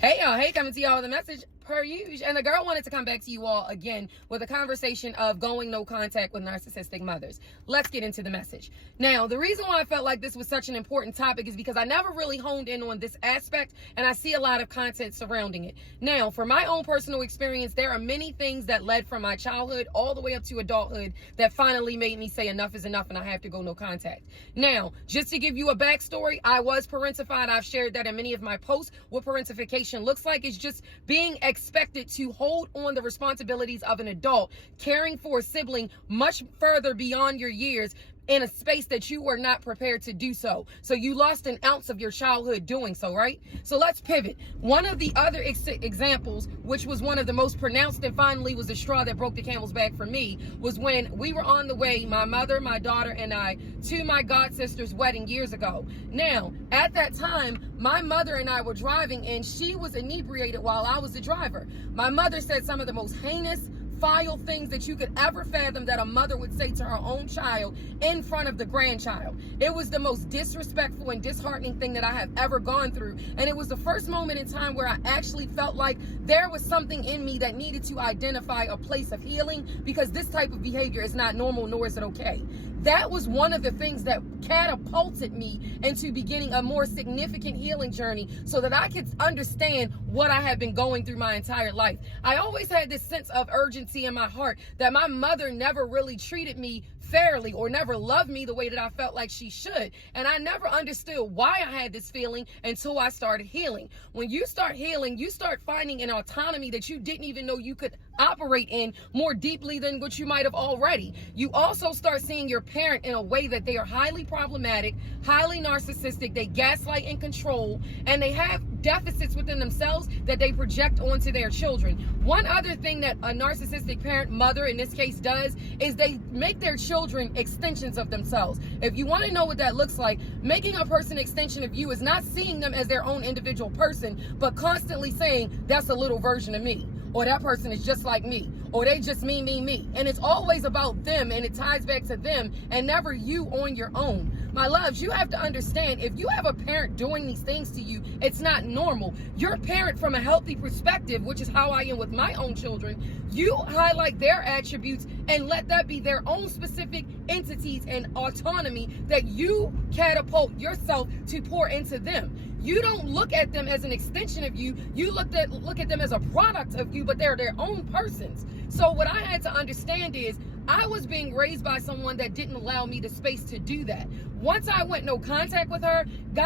Hey y'all, hey, coming to y'all with a message per usual. And the girl wanted to come back to you all again with a conversation of going no contact with narcissistic mothers. Let's get into the message. Now, the reason why I felt like this was such an important topic is because I never really honed in on this aspect, and I see a lot of content surrounding it. Now, for my own personal experience, there are many things that led from my childhood all the way up to adulthood that finally made me say enough is enough and I have to go no contact. Now, just to give you a backstory, I was parentified. I've shared that in many of my posts. What parentification looks like is just being expected to hold on the responsibilities of an adult, caring for a sibling much further beyond your years in a space that you were not prepared to do so. So you lost an ounce of your childhood doing so, right? So let's pivot. One of the other examples, which was one of the most pronounced and finally was the straw that broke the camel's back for me, was when we were on the way, my mother, my daughter, and I, to my god sister's wedding years ago. Now, at that time, my mother and I were driving and she was inebriated while I was the driver. My mother said some of the most heinous, vile things that you could ever fathom that a mother would say to her own child in front of the grandchild. It was the most disrespectful and disheartening thing that I have ever gone through. And it was the first moment in time where I actually felt like there was something in me that needed to identify a place of healing, because this type of behavior is not normal, nor is it okay. That was one of the things that catapulted me into beginning a more significant healing journey so that I could understand what I had been going through my entire life. I always had this sense of urgency in my heart that my mother never really treated me fairly or never loved me the way that I felt like she should. And I never understood why I had this feeling until I started healing. When you start healing, you start finding an autonomy that you didn't even know you could operate in more deeply than what you might have already. You also start seeing your parent in a way that they are highly problematic, highly narcissistic, they gaslight and control, and they have deficits within themselves that they project onto their children. One other thing that a narcissistic parent, mother in this case, does is they make their children extensions of themselves. If you want to know what that looks like, making a person an extension of you is not seeing them as their own individual person, but constantly saying, that's a little version of me, or that person is just like me, or they just me. And it's always about them, and it ties back to them and never you on your own. My loves, you have to understand, if you have a parent doing these things to you, it's not normal. Your parent, from a healthy perspective, which is how I am with my own children, you highlight their attributes and let that be their own specific entities and autonomy that you catapult yourself to pour into them. You don't look at them as an extension of you. You look at them as a product of you, but they're their own persons. So what I had to understand is I was being raised by someone that didn't allow me the space to do that. Once I went no contact with her, God